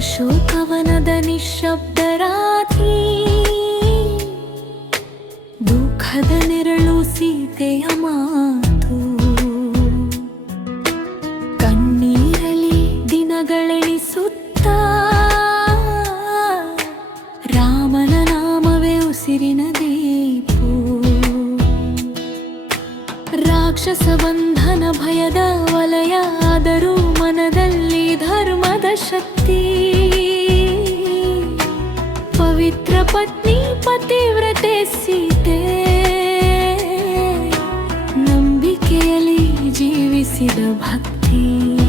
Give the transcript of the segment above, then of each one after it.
ಅಶೋಕವನದ ನಿಶಬ್ದರಾತ್ರಿ ದುಃಖದ ನೆರಳು ಸೀತೆಯ ಮಾತು. ಕಣ್ಣೀರಲಿ ದಿನಗಳೆಣಿಸುತ್ತ ರಾಮನ ನಾಮವೇ ಉಸಿರಿನ ದೀಪು. ರಾಕ್ಷಸ ಬಂಧನ ಭಯದ ವಲಯ ಆದರೂ ಮನದಲ್ಲಿ ಧರ್ಮದ ಶಕ್ತಿ. ಪವಿತ್ರ ಪತ್ನಿ ಪತಿವ್ರತೆ ಸೀತೆ. ನಂಬಿಕೆಯಲ್ಲಿ ಜೀವಿಸಿದ ಭಕ್ತಿ.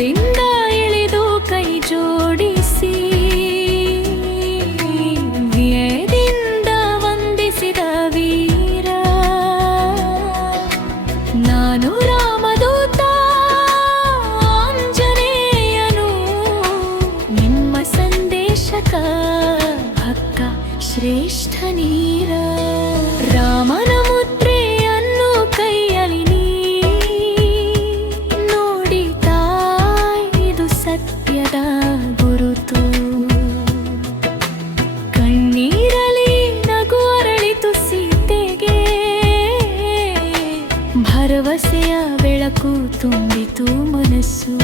ಮರದಿಂದ ಇಳಿದು ಕೈ ಜೋಡಿಸಿ ಭರವಸೆಯ ಬೆಳಕು ತುಂಬಿತು ಮನಸ್ಸು.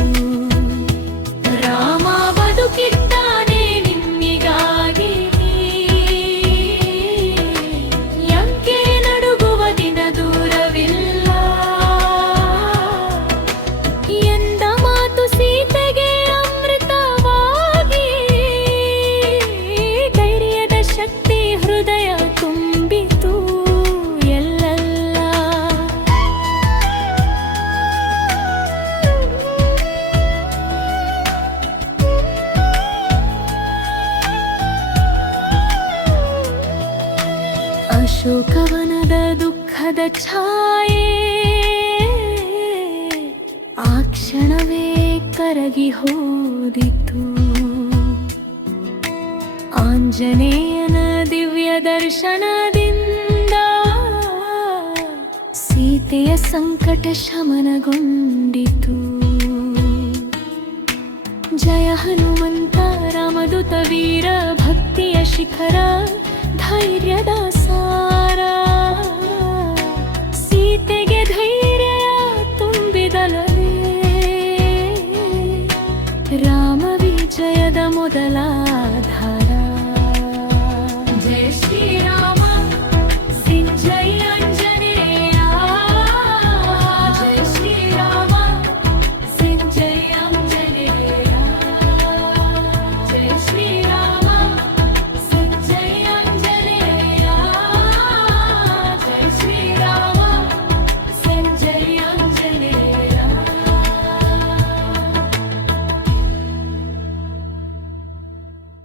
ಅಶೋಕವನದ ದುಃಖದ ಛಾಯೆ. ಆ ಕ್ಷಣವೇ ಕರಗಿ ಹೋದಿತು. ಆಂಜನೇಯನ ದಿವ್ಯ ದರ್ಶನದಿಂದ ಸೀತೆಯ ಸಂಕಟ ಶಮನಗೊಂಡಿತು. ಜಯ ಹನುಮಂತ 我的狼。